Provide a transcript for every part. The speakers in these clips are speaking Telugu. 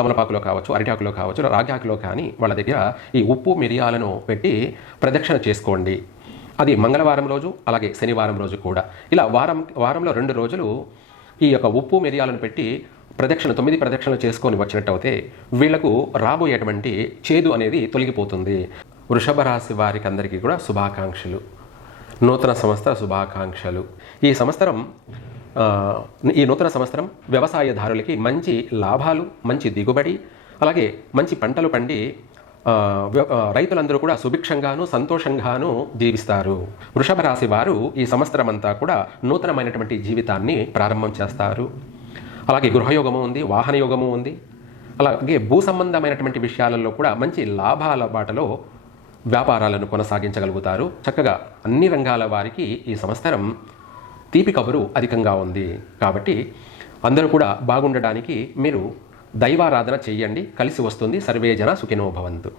తమలపాకులో కావచ్చు, అరిటాకులో కావచ్చు, రాగాకులో కానీ వాళ్ళ దగ్గర ఈ ఉప్పు మిరియాలను పెట్టి ప్రదక్షిణ చేసుకోండి. అది మంగళవారం రోజు, అలాగే శనివారం రోజు కూడా. ఇలా వారంలో 2 రోజులు ఈ యొక్క ఉప్పు మిరియాలను పెట్టి 9 ప్రదక్షిణలు చేసుకొని వచ్చినట్టయితే వీళ్లకు రాబోయేటువంటి చేదు అనేది తొలగిపోతుంది. వృషభ రాశి వారికి అందరికీ కూడా శుభాకాంక్షలు, నూతన సంవత్సర శుభాకాంక్షలు. ఈ నూతన సంవత్సరం వ్యవసాయదారులకి మంచి లాభాలు, మంచి దిగుబడి, అలాగే మంచి పంటలు పండి రైతులందరూ కూడా సుభిక్షంగాను సంతోషంగాను జీవిస్తారు. వృషభ రాశి వారు ఈ సంవత్సరం అంతా కూడా నూతనమైనటువంటి జీవితాన్ని ప్రారంభం చేస్తారు. అలాగే గృహయోగము ఉంది, వాహన యోగము ఉంది. అలాగే భూ సంబంధమైనటువంటి విషయాలలో కూడా మంచి లాభాల బాటలో వ్యాపారాలను కొనసాగించగలుగుతారు. చక్కగా అన్ని రంగాల వారికి ఈ సంవత్సరం తీపి కబురు అధికంగా ఉంది. కాబట్టి అందరూ కూడా బాగుండడానికి మీరు దైవారాధన చెయ్యండి, కలిసి వస్తుంది. సర్వే జన సుఖినో భవంతు.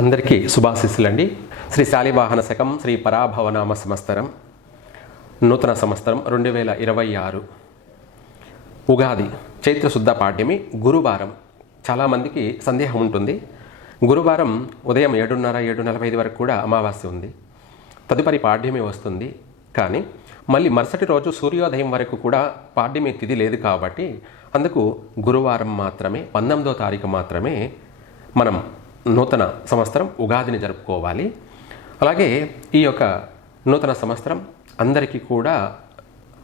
అందరికీ శుభాశీస్సులండి. శ్రీ శాలివాహన శకం శ్రీ పరాభవనామ సంవత్సరం, నూతన సంవత్సరం 2026, ఉగాది, చైత్రశుద్ధ పాడ్యమి, గురువారం. చాలామందికి సందేహం ఉంటుంది. గురువారం ఉదయం 7:30, 7:45 వరకు కూడా అమావాస్య ఉంది. తదుపరి పాడ్యమి వస్తుంది. కానీ మళ్ళీ మరుసటి రోజు సూర్యోదయం వరకు కూడా పాడ్యమి తిథి లేదు. కాబట్టి అందుకు గురువారం మాత్రమే, 19వ తారీఖు మాత్రమే మనం నూతన సంవత్సరం ఉగాదిని జరుపుకోవాలి. అలాగే ఈ యొక్క నూతన సంవత్సరం అందరికీ కూడా,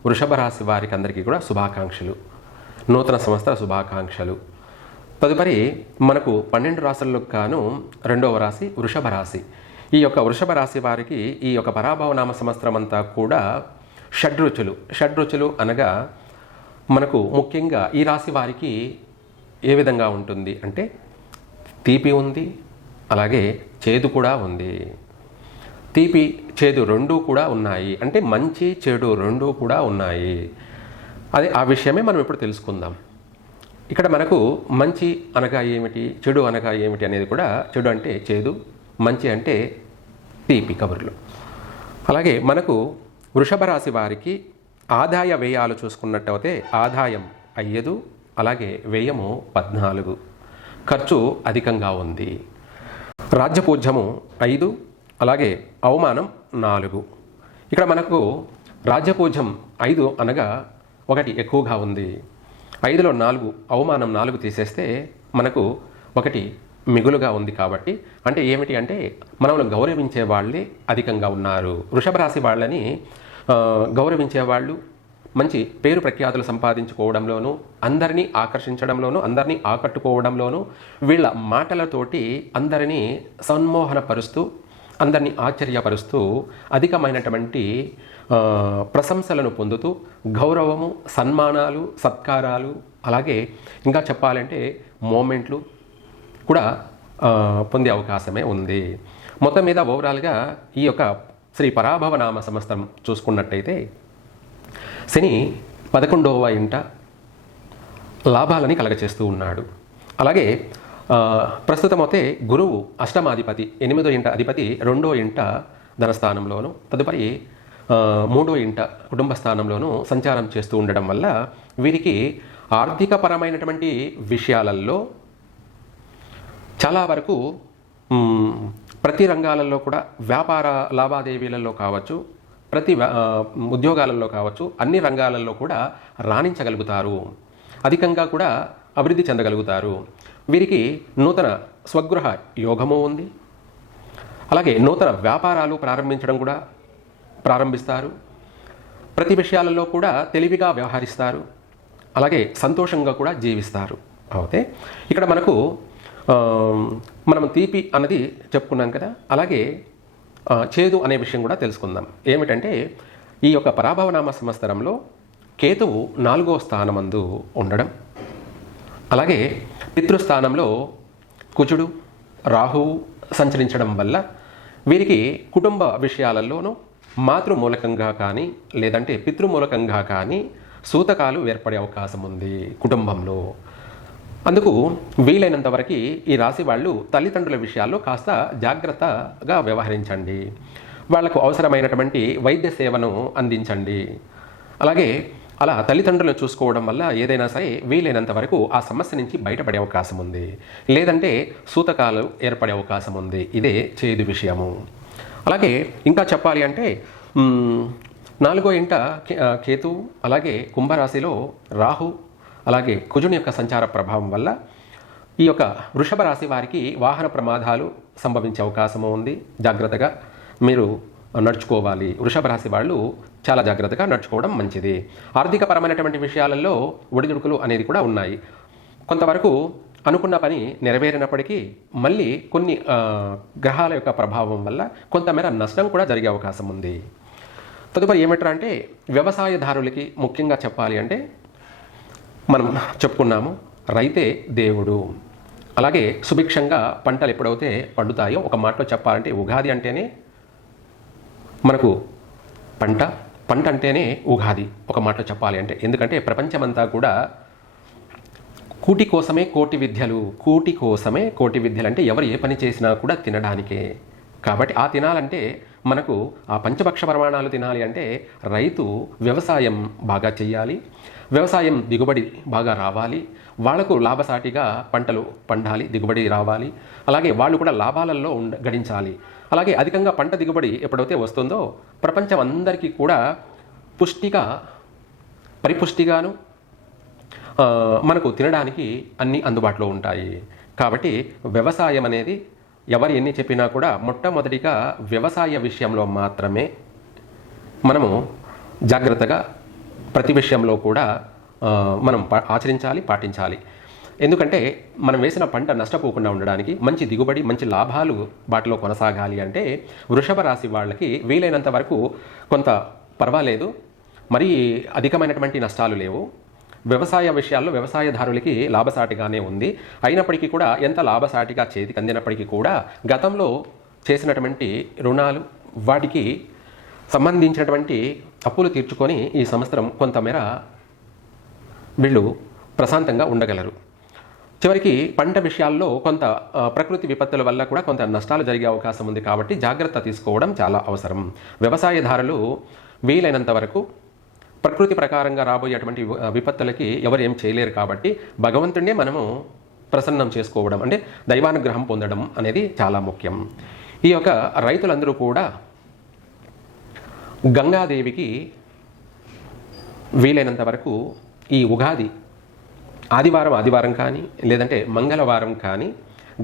వృషభ రాశి వారికి అందరికీ కూడా శుభాకాంక్షలు, నూతన సంవత్సర శుభాకాంక్షలు. తదుపరి మనకు 12 రాశులకు గాను 2వ రాశి వృషభ రాశి. ఈ యొక్క వృషభ రాశి వారికి ఈ యొక్క పరాభవనామ సంవత్సరం అంతా కూడా షడ్రుచులు అనగా మనకు ముఖ్యంగా ఈ రాశి వారికి ఏ విధంగా ఉంటుంది అంటే తీపి ఉంది, అలాగే చేదు కూడా ఉంది. తీపి చేదు రెండూ కూడా ఉన్నాయి. అంటే మంచి చెడు రెండూ కూడా ఉన్నాయి. ఆ విషయమే మనం ఇప్పుడు తెలుసుకుందాం. ఇక్కడ మనకు మంచి అనగా ఏమిటి, చెడు అనగా ఏమిటి అనేది కూడా, చెడు అంటే చేదు, మంచి అంటే తీపి కబుర్లు. అలాగే మనకు వృషభ రాశి వారికి ఆదాయ వ్యయాలు చూసుకున్నట్టయితే ఆదాయం 5, అలాగే వ్యయము 14, ఖర్చు అధికంగా ఉంది. రాజ్యపూజ్యము 5, అలాగే అవమానం 4. ఇక్కడ మనకు రాజ్యపూజ్యం 5 అనగా 1 ఎక్కువగా ఉంది. 5లో 4, అవమానం 4 తీసేస్తే మనకు 1 మిగులుగా ఉంది. కాబట్టి అంటే ఏమిటి అంటే మనల్ని గౌరవించే వాళ్ళే అధికంగా ఉన్నారు. వృషభ రాశి వాళ్ళని గౌరవించే వాళ్ళు మంచి పేరు ప్రఖ్యాతులు సంపాదించుకోవడంలోనూ, అందరినీ ఆకర్షించడంలోనూ, అందరినీ ఆకట్టుకోవడంలోనూ, వీళ్ళ మాటలతోటి అందరినీ సన్మోహనపరుస్తూ, అందరినీ ఆశ్చర్యపరుస్తూ, అధికమైనటువంటి ప్రశంసలను పొందుతూ, గౌరవము, సన్మానాలు, సత్కారాలు, అలాగే ఇంకా చెప్పాలంటే మోమెంట్లు కూడా పొందే అవకాశమే ఉంది. మొత్తం మీద ఓవరాల్గా ఈ యొక్క శ్రీ పరాభవనామ సంవత్సరం చూసుకున్నట్టయితే శని 11వ ఇంట లాభాలని కలగచేస్తూ ఉన్నాడు. అలాగే ప్రస్తుతం అయితే గురువు అష్టమాధిపతి, 8వ ఇంట అధిపతి 2వ ఇంట ధనస్థానంలోను, తదుపరి 3వ ఇంట కుటుంబ స్థానంలోనూ సంచారం చేస్తూ ఉండడం వల్ల వీరికి ఆర్థికపరమైనటువంటి విషయాలలో చాలా వరకు ప్రతి రంగాలలో కూడా, వ్యాపార లావాదేవీలలో కావచ్చు, ప్రతి ఉద్యోగాలలో కావచ్చు, అన్ని రంగాలలో కూడా రాణించగలుగుతారు. అధికంగా కూడా అభివృద్ధి చెందగలుగుతారు. వీరికి నూతన స్వగృహ యోగము ఉంది. అలాగే నూతన వ్యాపారాలు ప్రారంభిస్తారు. ప్రతి విషయాలలో కూడా తెలివిగా వ్యవహరిస్తారు. అలాగే సంతోషంగా కూడా జీవిస్తారు. అయితే ఇక్కడ మనకు మనం తీపి అన్నది చెప్పుకున్నాం కదా, అలాగే చేదు అనే విషయం కూడా తెలుసుకుందాం. ఏమిటంటే ఈ యొక్క పరాభవనామ సంవత్సరంలో కేతువు 4వ స్థానమందు ఉండడం, అలాగే పితృస్థానంలో కుజుడు, రాహువు సంచరించడం వల్ల వీరికి కుటుంబ విషయాలలోనూ మాతృమూలకంగా కానీ లేదంటే పితృమూలకంగా కానీ సూతకాలు ఏర్పడే అవకాశం ఉంది కుటుంబంలో. అందుకు వీలైనంత వరకు ఈ రాశి వాళ్ళు తల్లిదండ్రుల విషయాల్లో కాస్త జాగ్రత్తగా వ్యవహరించండి. వాళ్లకు అవసరమైనటువంటి వైద్య సేవను అందించండి. అలాగే అలా తల్లిదండ్రులను చూసుకోవడం వల్ల ఏదైనా సరే వీలైనంత వరకు ఆ సమస్య నుంచి బయటపడే అవకాశం ఉంది. లేదంటే సూతకాలు ఏర్పడే అవకాశం ఉంది. ఇదే చేదు విషయము. అలాగే ఇంకా చెప్పాలి అంటే 4వ ఇంట కేతు, అలాగే కుంభరాశిలో రాహు, అలాగే కుజుని యొక్క సంచార ప్రభావం వల్ల ఈ యొక్క వృషభ రాశి వారికి వాహన ప్రమాదాలు సంభవించే అవకాశము ఉంది. జాగ్రత్తగా మీరు నడుచుకోవాలి. వృషభ రాశి వాళ్ళు చాలా జాగ్రత్తగా నడుచుకోవడం మంచిది. ఆర్థిక పరమైనటువంటి విషయాలలో ఒడిదుడుకులు అనేది కూడా ఉన్నాయి. కొంతవరకు అనుకున్న పని నెరవేరినప్పటికీ మళ్ళీ కొన్ని గ్రహాల యొక్క ప్రభావం వల్ల కొంతమేర నష్టం కూడా జరిగే అవకాశం ఉంది. తదుపరి ఏమిటంటే అంటే వ్యవసాయదారులకి ముఖ్యంగా చెప్పాలి అంటే మనం చెప్పుకున్నాము, రైతే దేవుడు. అలాగే సుభిక్షంగా పంటలు ఎప్పుడైతే పండుతాయో, ఒక మాటలో చెప్పాలంటే ఉగాది అంటేనే మనకు పంట అంటేనే ఉగాది, ఒక మాటలో చెప్పాలి అంటే. ఎందుకంటే ప్రపంచమంతా కూడా కూటి కోసమే కోటి విద్యలు, కూటి కోసమే కోటి విద్యలు. అంటే ఎవరు ఏ పని చేసినా కూడా తినడానికే. కాబట్టి ఆ తినాలంటే మనకు ఆ పంచభక్ష ప్రమాణాలు తినాలి అంటే రైతు వ్యవసాయం బాగా చేయాలి, వ్యవసాయం దిగుబడి బాగా రావాలి, వాళ్లకు లాభసాటిగా పంటలు పండాలి, దిగుబడి రావాలి. అలాగే వాళ్ళు కూడా లాభాలలో గడించాలి. అలాగే అధికంగా పంట దిగుబడి ఎప్పుడైతే వస్తుందో ప్రపంచం అందరికీ కూడా పుష్టిగా, పరిపుష్టిగాను మనకు తినడానికి అన్నీ అందుబాటులో ఉంటాయి. కాబట్టి వ్యవసాయం అనేది ఎవరు ఎన్ని చెప్పినా కూడా మొట్టమొదటిగా వ్యవసాయ విషయంలో మాత్రమే మనము జాగ్రత్తగా ప్రతి విషయంలో కూడా మనం ఆచరించాలి, పాటించాలి. ఎందుకంటే మనం వేసిన పంట నష్టపోకుండా ఉండడానికి, మంచి దిగుబడి, మంచి లాభాలు బాటలో కొనసాగాలి అంటే వృషభ రాశి వాళ్ళకి వీలైనంత వరకు కొంత పర్వాలేదు, మరీ అధికమైనటువంటి నష్టాలు లేవు. వ్యవసాయ విషయాల్లో వ్యవసాయదారులకి లాభసాటిగానే ఉంది. అయినప్పటికీ కూడా ఎంత లాభసాటిగా చేతికి అందినప్పటికీ కూడా గతంలో చేసినటువంటి రుణాలు, వాటికి సంబంధించినటువంటి అప్పులు తీర్చుకొని ఈ సంవత్సరం కొంతమేర వీళ్ళు ప్రశాంతంగా ఉండగలరు. చివరికి పంట విషయాల్లో కొంత ప్రకృతి విపత్తుల వల్ల కూడా కొంత నష్టాలు జరిగే అవకాశం ఉంది. కాబట్టి జాగ్రత్త తీసుకోవడం చాలా అవసరం. వ్యవసాయదారులు వీలైనంత వరకు ప్రకృతి ప్రకారంగా రాబోయేటువంటి విపత్తులకి ఎవరు ఏం చేయలేరు. కాబట్టి భగవంతుడినే మనము ప్రసన్నం చేసుకోవడం, అంటే దైవానుగ్రహం పొందడం అనేది చాలా ముఖ్యం. ఈ యొక్క రైతులందరూ కూడా గంగాదేవికి వీలైనంత వరకు ఈ ఉగాది ఆదివారం కానీ, లేదంటే మంగళవారం కానీ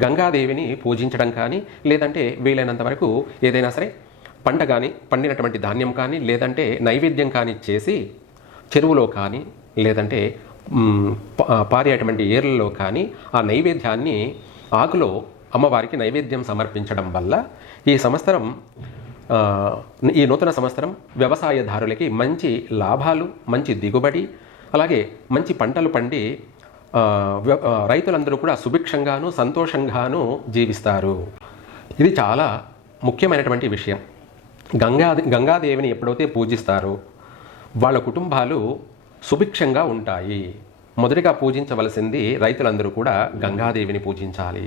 గంగాదేవిని పూజించడం కానీ, లేదంటే వీలైనంత వరకు ఏదైనా సరే పంట కానీ, పండినటువంటి ధాన్యం కానీ, లేదంటే నైవేద్యం కానీ చేసి చెరువులో కానీ, లేదంటే పారేటువంటి ఏర్లలో కానీ ఆ నైవేద్యాన్ని ఆకులో అమ్మవారికి నైవేద్యం సమర్పించడం వల్ల ఈ సంవత్సరం, ఈ నూతన సంవత్సరం వ్యవసాయదారులకి మంచి లాభాలు, మంచి దిగుబడి, అలాగే మంచి పంటలు పండి రైతులందరూ కూడా సుభిక్షంగాను సంతోషంగాను జీవిస్తారు. ఇది చాలా ముఖ్యమైనటువంటి విషయం. గంగాదేవిని ఎప్పుడైతే పూజిస్తారో వాళ్ళ కుటుంబాలు సుభిక్షంగా ఉంటాయి. మొదటిగా పూజించవలసింది రైతులందరూ కూడా గంగాదేవిని పూజించాలి.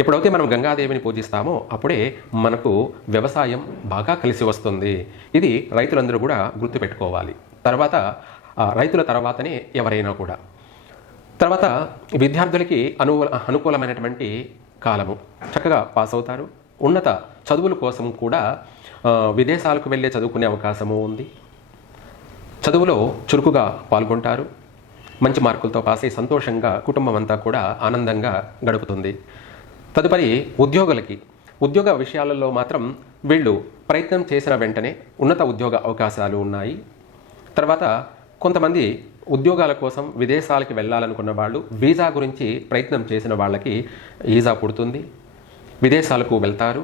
ఎప్పుడైతే మనం గంగాదేవిని పూజిస్తామో అప్పుడే మనకు వ్యవసాయం బాగా కలిసి వస్తుంది. ఇది రైతులందరూ కూడా గుర్తుపెట్టుకోవాలి. తర్వాత రైతుల తర్వాతనే ఎవరైనా కూడా. తర్వాత విద్యార్థులకి అనుకూలమైనటువంటి కాలము, చక్కగా పాస్ అవుతారు. ఉన్నత చదువుల కోసం కూడా విదేశాలకు వెళ్ళే చదువుకునే అవకాశము ఉంది. చదువులో చురుకుగా పాల్గొంటారు. మంచి మార్కులతో పాస్ అయి సంతోషంగా కుటుంబం అంతా కూడా ఆనందంగా గడుపుతుంది. తదుపరి ఉద్యోగ విషయాలలో మాత్రం వీళ్ళు ప్రయత్నం చేసిన వెంటనే ఉన్నత ఉద్యోగ అవకాశాలు ఉన్నాయి. తర్వాత కొంతమంది ఉద్యోగాల కోసం విదేశాలకి వెళ్ళాలనుకున్న వాళ్ళు వీసా గురించి ప్రయత్నం చేసిన వాళ్ళకి వీసా పుడుతుంది, విదేశాలకు వెళ్తారు.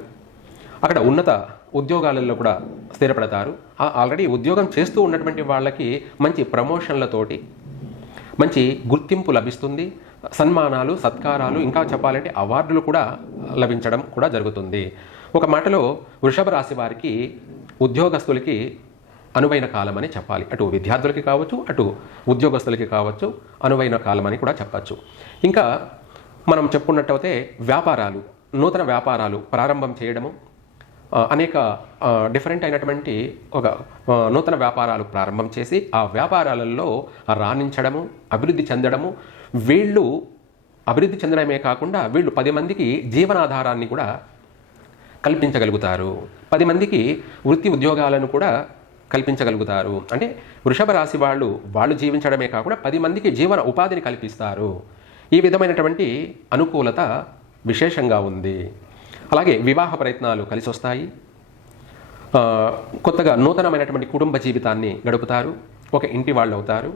అక్కడ ఉన్నత ఉద్యోగాలలో కూడా స్థిరపడతారు. ఆల్రెడీ ఉద్యోగం చేస్తూ ఉన్నటువంటి వాళ్ళకి మంచి ప్రమోషన్లతోటి మంచి గుర్తింపు లభిస్తుంది. సన్మానాలు, సత్కారాలు, ఇంకా చెప్పాలంటే అవార్డులు కూడా లభించడం కూడా జరుగుతుంది. ఒక మాటలో వృషభ రాశి వారికి, ఉద్యోగస్తులకి అనువైన కాలం అని చెప్పాలి. అటు విద్యార్థులకి కావచ్చు, అటు ఉద్యోగస్తులకి కావచ్చు, అనువైన కాలం అని కూడా చెప్పచ్చు. ఇంకా మనం చెప్పుకున్నట్టయితే వ్యాపారాలు, నూతన వ్యాపారాలు ప్రారంభం చేయడము, అనేక డిఫరెంట్ అయినటువంటి ఒక నూతన వ్యాపారాలు ప్రారంభం చేసి ఆ వ్యాపారాలలో రాణించడము, అభివృద్ధి చెందడము, వీళ్ళు అభివృద్ధి చెందడమే కాకుండా వీళ్ళు 10 మందికి జీవనాధారాన్ని కూడా కల్పించగలుగుతారు. 10 మందికి వృత్తి ఉద్యోగాలను కూడా కల్పించగలుగుతారు. అంటే వృషభ రాశి వాళ్ళు జీవించడమే కాకుండా 10 మందికి జీవన ఉపాధిని కల్పిస్తారు. ఈ విధమైనటువంటి అనుకూలత విశేషంగా ఉంది. అలాగే వివాహ ప్రయత్నాలు కలిసి వస్తాయి. కొత్తగా నూతనమైనటువంటి కుటుంబ జీవితాన్ని గడుపుతారు. ఒక ఇంటి వాళ్ళు అవుతారు.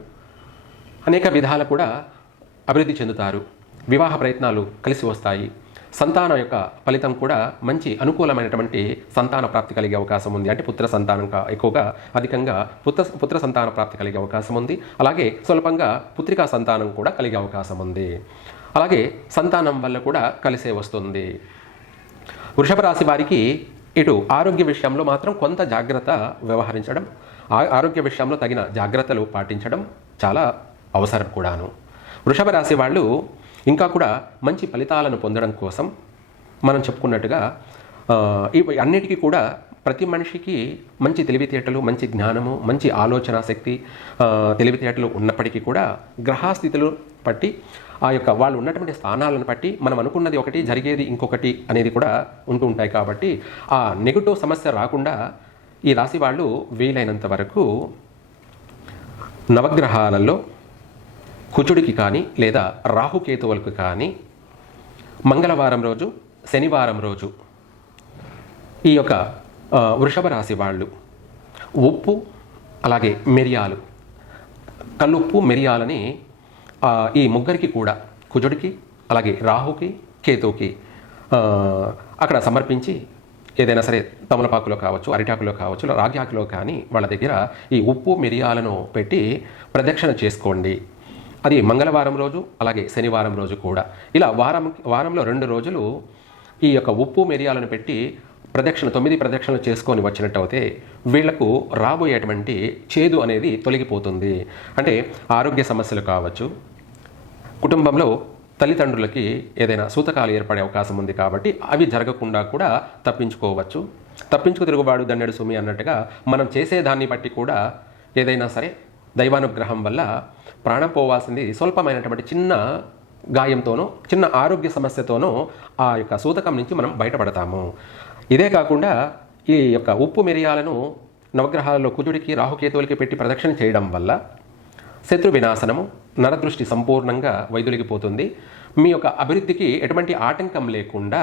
అనేక విధాల కూడా అభివృద్ధి చెందుతారు. వివాహ ప్రయత్నాలు కలిసి వస్తాయి. సంతానం యొక్క ఫలితం కూడా మంచి అనుకూలమైనటువంటి సంతాన ప్రాప్తి కలిగే అవకాశం ఉంది. అంటే పుత్ర సంతానం ఎక్కువగా అధికంగా పుత్ర సంతాన ప్రాప్తి కలిగే అవకాశం ఉంది. అలాగే స్వల్పంగా పుత్రికా సంతానం కూడా కలిగే అవకాశం ఉంది. అలాగే సంతానం వల్ల కూడా కలిసే వస్తుంది. వృషభ రాశి వారికి ఇటు ఆరోగ్య విషయంలో మాత్రం కొంత జాగ్రత్త వ్యవహరించడం, ఆరోగ్య విషయంలో తగిన జాగ్రత్తలు పాటించడం చాలా అవసరం కూడాను. వృషభ రాశి వాళ్ళు ఇంకా కూడా మంచి ఫలితాలను పొందడం కోసం మనం చెప్పుకున్నట్టుగా ఇవి అన్నిటికీ కూడా ప్రతి మనిషికి మంచి తెలివితేటలు, మంచి జ్ఞానము, మంచి ఆలోచన శక్తి, తెలివితేటలు ఉన్నప్పటికీ కూడా గ్రహస్థితులు బట్టి ఆ యొక్క వాళ్ళు ఉన్నటువంటి స్థానాలను బట్టి మనం అనుకున్నది ఒకటి జరిగేది ఇంకొకటి అనేది కూడా ఉంటూ ఉంటాయి. కాబట్టి ఆ నెగటివ్ సమస్య రాకుండా ఈ రాశి వాళ్ళు వీలైనంత వరకు నవగ్రహాలలో కుజుడికి కానీ లేదా రాహుకేతువులకు కానీ మంగళవారం రోజు, శనివారం రోజు ఈ యొక్క వృషభ రాశి వాళ్ళు ఉప్పు అలాగే మిరియాలు, కల్లుప్పు మిరియాలని ఈ ముగ్గురికి కూడా కుజుడికి అలాగే రాహుకి కేతువుకి అక్కడ సమర్పించి ఏదైనా సరే తమలపాకులో కావచ్చు, అరిటాకులో కావచ్చు, రాగి ఆకులో కానీ వాళ్ళ దగ్గర ఈ ఉప్పు మిరియాలను పెట్టి ప్రదక్షిణ చేసుకోండి. అది మంగళవారం రోజు అలాగే శనివారం రోజు కూడా. ఇలా వారంలో 2 రోజులు ఈ యొక్క ఉప్పు మిరియాలను పెట్టి 9 ప్రదక్షిణలు చేసుకొని వచ్చినట్టయితే వీళ్లకు రాబోయేటువంటి చేదు అనేది తొలగిపోతుంది. అంటే ఆరోగ్య సమస్యలు కావచ్చు, కుటుంబంలో తల్లిదండ్రులకి ఏదైనా సూతకాలు ఏర్పడే అవకాశం ఉంది. కాబట్టి అవి జరగకుండా కూడా తప్పించుకోవచ్చు. తప్పించుకు తిరుగుబాటు దన్నెడు సుమి అన్నట్టుగా మనం చేసేదాన్ని బట్టి కూడా ఏదైనా సరే దైవానుగ్రహం వల్ల ప్రాణం పోవాల్సింది స్వల్పమైనటువంటి చిన్న గాయంతోనో, చిన్న ఆరోగ్య సమస్యతోనో ఆ యొక్క సూతకం నుంచి మనం బయటపడతాము. ఇదే కాకుండా ఈ యొక్క ఉప్పు మిరియాలను నవగ్రహాలలో కుజుడికి రాహుకేతువులకి పెట్టి ప్రదక్షిణ చేయడం వల్ల శత్రు వినాశనము, నరదృష్టి సంపూర్ణంగా వైదొలిగిపోతుంది. మీ యొక్క అభివృద్ధికి ఎటువంటి ఆటంకం లేకుండా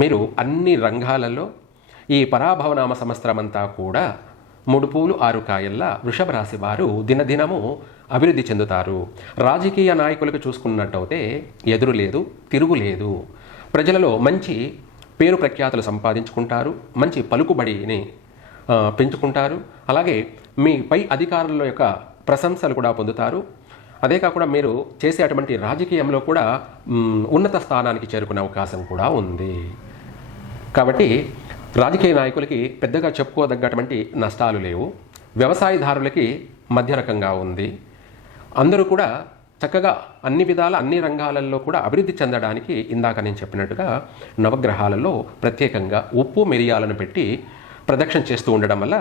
మీరు అన్ని రంగాలలో ఈ పరాభవనామ సంవత్సరమంతా కూడా 3 పూలు 6 కాయల్లా వృషభ రాశి వారు దినదినము అభివృద్ధి చెందుతారు. రాజకీయ నాయకులకు చూసుకున్నట్టయితే ఎదురు లేదు, తిరుగు లేదు. ప్రజలలో మంచి పేరు ప్రఖ్యాతులు సంపాదించుకుంటారు, మంచి పలుకుబడిని పెంచుకుంటారు. అలాగే మీ పై అధికారుల యొక్క ప్రశంసలు కూడా పొందుతారు. అదే కాకుండా మీరు చేసే అటువంటి రాజకీయంలో కూడా ఉన్నత స్థానానికి చేరుకునే అవకాశం కూడా ఉంది. కాబట్టి రాజకీయ నాయకులకి పెద్దగా చెప్పుకోదగ్గటువంటి నష్టాలు లేవు. వ్యవసాయదారులకి మధ్య రకంగా ఉంది. అందరూ కూడా చక్కగా అన్ని విధాల అన్ని రంగాలలో కూడా అభివృద్ధి చెందడానికి ఇందాక నేను చెప్పినట్టుగా నవగ్రహాలలో ప్రత్యేకంగా ఉప్పు మిరియాలను పెట్టి ప్రదక్షిణ చేస్తూ ఉండడం వల్ల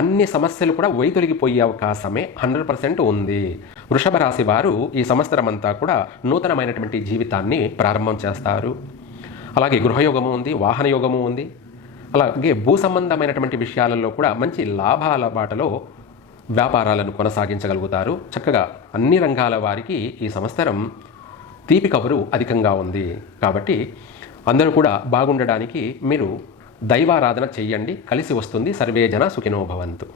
అన్ని సమస్యలు కూడా వైదొలిగిపోయే అవకాశమే 100% ఉంది. వృషభ రాశి వారు ఈ సంవత్సరం అంతా కూడా నూతనమైనటువంటి జీవితాన్ని ప్రారంభం చేస్తారు. అలాగే గృహయోగము ఉంది, వాహన యోగము ఉంది. అలాగే భూ సంబంధమైనటువంటి విషయాలలో కూడా మంచి లాభాల బాటలో వ్యాపారాలను కొనసాగించగలుగుతారు. చక్కగా అన్ని రంగాల వారికి ఈ సంవత్సరం తీపి కబురు అధికంగా ఉంది. కాబట్టి అందరూ కూడా బాగుండడానికి మీరు దైవారాధన చెయ్యండి. కలిసి వస్తుంది. సర్వే జన సుఖినో భవంతు.